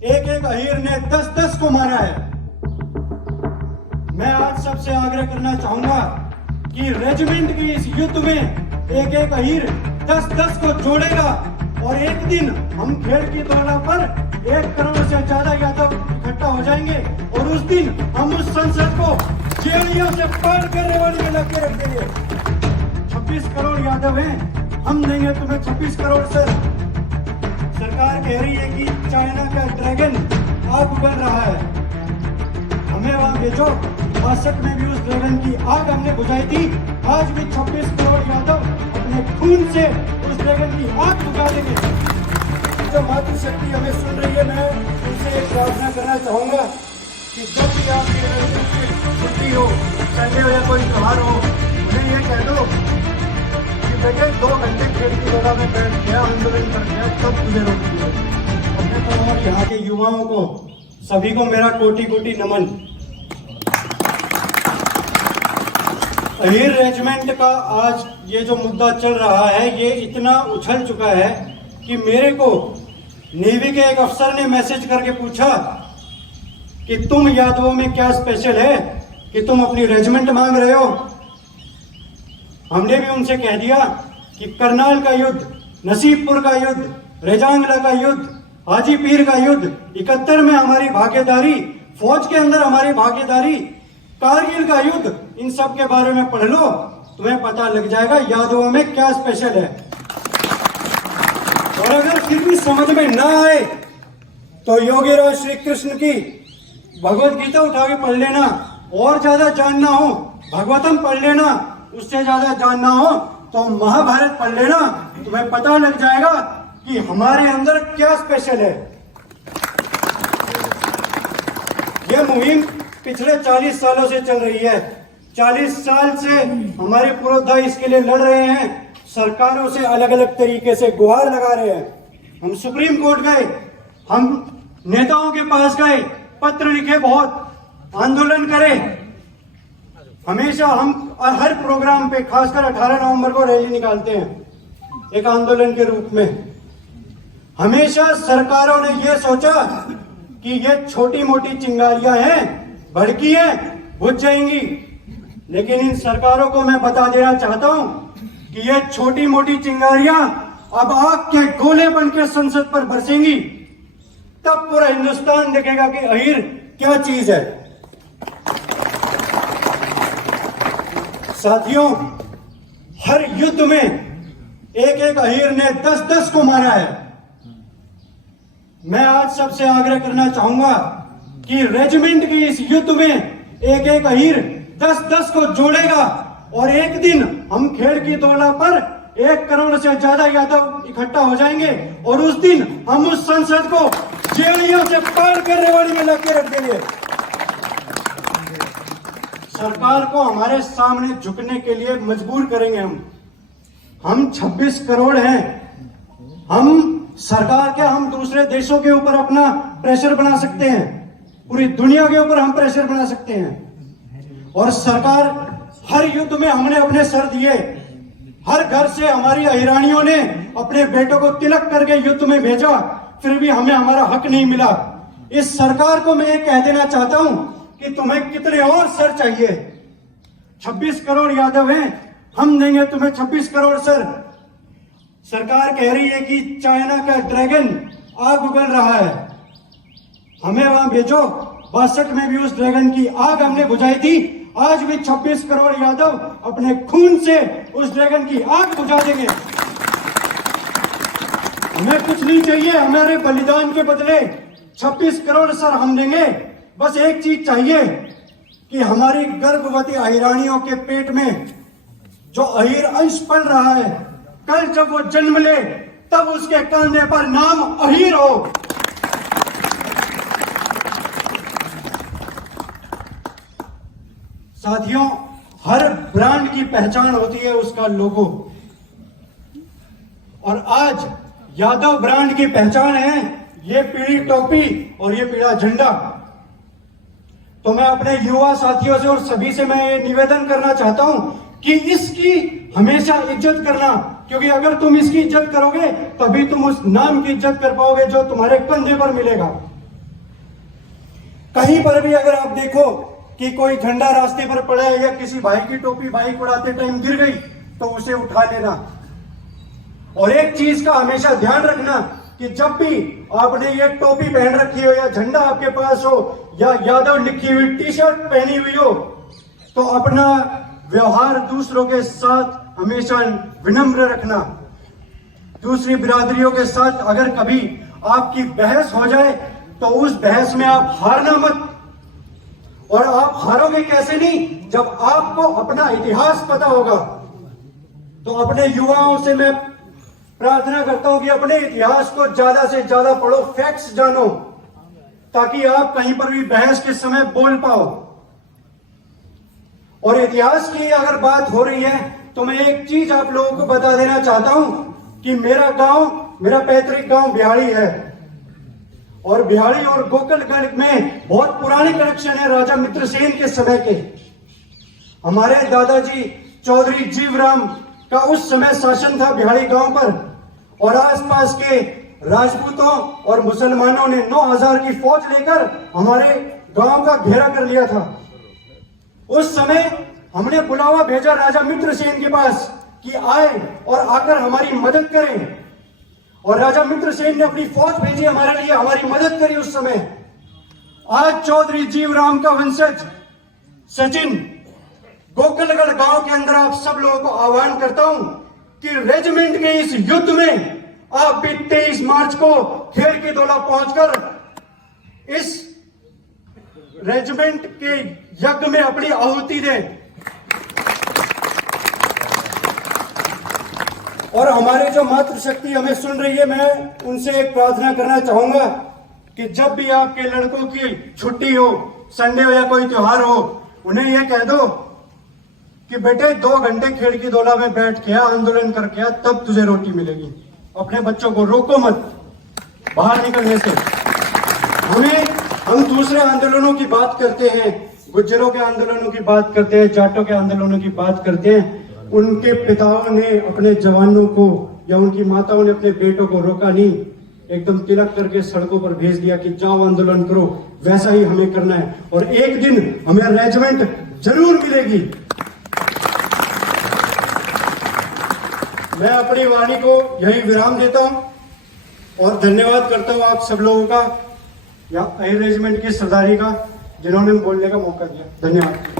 एक एक अहीर ने 10-10 को मारा है। मैं आज सबसे आग्रह करना चाहूंगा कि रेजिमेंट की इस युद्ध में एक एक अहीर 10-10 को जोड़ेगा और एक दिन हम खेड़ की तोड़ा पर 1 करोड़ से ज्यादा यादव इकट्ठा हो जाएंगे और उस दिन हम उस संसद को जेलियों से पार करने वाली में लग के रख देंगे। 26 करोड़ यादव हैं, हम देंगे तुम्हें 26 करोड़ सर। सरकार कह रही है कि चाइना का ड्रैगन आग उगल रहा है, हमें वहां भेजो। 62 में भी उस ड्रैगन की आग हमने बुझाई थी, आज भी 26 करोड़ यादव अपने खून से उस ड्रैगन की आग बुझा देंगे। जो मातृशक्ति हमें सुन रही है, मैं उनसे एक प्रार्थना करना चाहूंगा कि जब भी आपकी छुट्टी हो, संडे हो या कोई त्योहार हो, उन्हें ये कह दो कि बेटे 2 घंटे खेल की जगह में बैठ गया, आंदोलन कर गया, तब तुझे रोकती है। अपने तो और यहाँ के युवाओं को सभी को मेरा कोटि कोटि नमन। अहीर रेजिमेंट का आज ये जो मुद्दा चल रहा है, ये इतना उछल चुका है कि मेरे को नेवी के एक अफसर ने मैसेज करके पूछा कि तुम यादवों में क्या स्पेशल है कि तुम अपनी रेजिमेंट मांग रहे हो। हमने भी उनसे कह दिया कि करनाल का युद्ध, नसीबपुर का युद्ध, रेजांगला का युद्ध, हाजी पीर का युद्ध, 71 में हमारी भागीदारी, फौज के अंदर हमारी भागीदारी, कारगिल का युद्ध, इन सब के बारे में पढ़ लो, तुम्हें पता लग जाएगा यादवों में क्या स्पेशल है। और अगर फिर भी समझ में ना आए तो योगीराज श्री कृष्ण की भगवत गीता उठा के पढ़ लेना, और ज्यादा जानना हो भागवतम पढ़ लेना, उससे ज्यादा जानना हो तो महाभारत पढ़ लेना, तुम्हें पता लग जाएगा कि हमारे अंदर क्या स्पेशल है। यह मुहिम पिछले 40 सालों से चल रही है। 40 साल से हमारे पुरोधा इसके लिए लड़ रहे हैं, सरकारों से अलग अलग तरीके से गुहार लगा रहे हैं। हम सुप्रीम कोर्ट गए, हम नेताओं के पास गए, पत्र लिखे, बहुत आंदोलन करे। हमेशा हम हर प्रोग्राम पे, खासकर 18 नवंबर को रैली निकालते हैं एक आंदोलन के रूप में। हमेशा सरकारों ने यह सोचा कि ये छोटी मोटी चिंगारियां हैं, भड़की हैं, बुझ जाएंगी। लेकिन इन सरकारों को मैं बता देना चाहता हूं कि ये छोटी मोटी चिंगारियां अब आग के गोले बनकर संसद पर बरसेंगी, तब पूरा हिंदुस्तान देखेगा कि अहीर क्या चीज है। साथियों, हर युद्ध में एक एक अहीर ने 10-10 को मारा है। मैं आज सबसे आग्रह करना चाहूंगा कि रेजिमेंट की इस युद्ध में एक एक अहीर 10-10 को जोड़ेगा और एक दिन हम खेड़ की तोड़ा पर 1 करोड़ से ज्यादा यादव इकट्ठा हो जाएंगे और उस दिन हम उस संसद को जेलियों से पार करने वाली में लग के रख देंगे। सरकार को हमारे सामने झुकने के लिए मजबूर करेंगे हम 26 करोड़ हैं। हम सरकार के, हम दूसरे देशों के ऊपर अपना प्रेशर बना सकते हैं, पूरी दुनिया के ऊपर हम प्रेशर बना सकते हैं। और सरकार, हर युद्ध में हमने अपने सर दिए, हर घर से हमारी अहिरानियों ने अपने बेटों को तिलक करके युद्ध में भेजा, फिर भी हमें हमारा हक नहीं मिला। इस सरकार को मैं ये कह देना चाहता हूं कि तुम्हें कितने और सर चाहिए। 26 करोड़ यादव हैं, हम देंगे तुम्हें 26 करोड़ सर। सरकार कह रही है कि चाइना का ड्रैगन आग उगल रहा है, हमें वहां भेजो। 62 में भी उस ड्रैगन की आग हमने बुझाई थी, आज भी 26 करोड़ यादव अपने खून से उस ड्रैगन की आग बुझा देंगे। हमें कुछ नहीं चाहिए, हमारे बलिदान के बदले 26 करोड़ सर हम देंगे। बस एक चीज चाहिए कि हमारी गर्भवती अहिरानियों के पेट में जो अहीर अंश पल रहा है, कल जब वो जन्म ले तब उसके कंधे पर नाम अहीर हो। साथियों, हर ब्रांड की पहचान होती है उसका लोगो, और आज यादव ब्रांड की पहचान है ये पीली टोपी और ये पीला झंडा। तो मैं अपने युवा साथियों से और सभी से मैं ये निवेदन करना चाहता हूं कि इसकी हमेशा इज्जत करना, क्योंकि अगर तुम इसकी इज्जत करोगे तभी तुम उस नाम की इज्जत कर पाओगे जो तुम्हारे कंधे पर मिलेगा। कहीं पर भी अगर आप देखो कि कोई झंडा रास्ते पर पड़ा है या किसी भाई की टोपी बाइक उड़ाते टाइम गिर गई तो उसे उठा लेना। और एक चीज का हमेशा ध्यान रखना कि जब भी आपने ये टोपी पहन रखी हो या झंडा आपके पास हो या यादव लिखी हुई टी शर्ट पहनी हुई हो, तो अपना व्यवहार दूसरों के साथ हमेशा विनम्र रखना। दूसरी बिरादरियों के साथ अगर कभी आपकी बहस हो जाए तो उस बहस में आप हारना मत। और आप हारोगे कैसे नहीं, जब आपको अपना इतिहास पता होगा। तो अपने युवाओं से मैं प्रार्थना करता हूं कि अपने इतिहास को ज्यादा से ज्यादा पढ़ो, फैक्ट्स जानो, ताकि आप कहीं पर भी बहस के समय बोल पाओ। और इतिहास की अगर बात हो रही है तो मैं एक चीज आप लोगों को बता देना चाहता हूं कि मेरा पैतृक गांव बिहाड़ी है। और बिहाड़ी और गोकलगढ़ में बहुत पुराने कनेक्शन है राजा मित्रसेन के समय के। हमारे दादाजी चौधरी जीवराम का उस समय शासन था बिहाड़ी गांव पर, और आसपास के राजपूतों और मुसलमानों ने 9000 की फौज लेकर हमारे गांव का घेरा कर लिया था। उस समय हमने बुलावा भेजा राजा मित्रसेन के पास कि आए और आकर हमारी मदद करें। और राजा मित्रसेन ने अपनी फौज भेजी हमारे लिए, हमारी मदद करी उस समय। आज चौधरी जीवराम का वंशज सचिन गोकलगढ़ गांव के अंदर आप सब लोगों को आह्वान करता हूं कि रेजिमेंट के इस युद्ध में आप भी 23 मार्च को खेल की दौला पहुंचकर इस रेजिमेंट के यज्ञ में अपनी आहुति दें। और हमारे जो मातृशक्ति हमें सुन रही है, मैं उनसे एक प्रार्थना करना चाहूंगा कि जब भी आपके लड़कों की छुट्टी हो, संडे हो या कोई त्योहार हो, उन्हें यह कह दो कि बेटे 2 घंटे खेल की दौला में बैठ के आंदोलन करके तब तुझे रोटी मिलेगी। अपने बच्चों को रोको मत बाहर निकलने से। हम दूसरे आंदोलनों की बात करते हैं, गुज्जरों के आंदोलनों की बात करते हैं, जाटों के आंदोलनों की बात करते हैं। उनके पिताओं ने अपने जवानों को या उनकी माताओं ने अपने बेटों को रोका नहीं, एकदम तिलक करके सड़कों पर भेज दिया कि जाओ आंदोलन करो। वैसा ही हमें करना है और एक दिन हमें रेजिमेंट जरूर मिलेगी। मैं अपनी वाणी को यही विराम देता हूं और धन्यवाद करता हूं आप सब लोगों का या रेजिमेंट की सरदारी का, जिन्होंने बोलने का मौका दिया। धन्यवाद।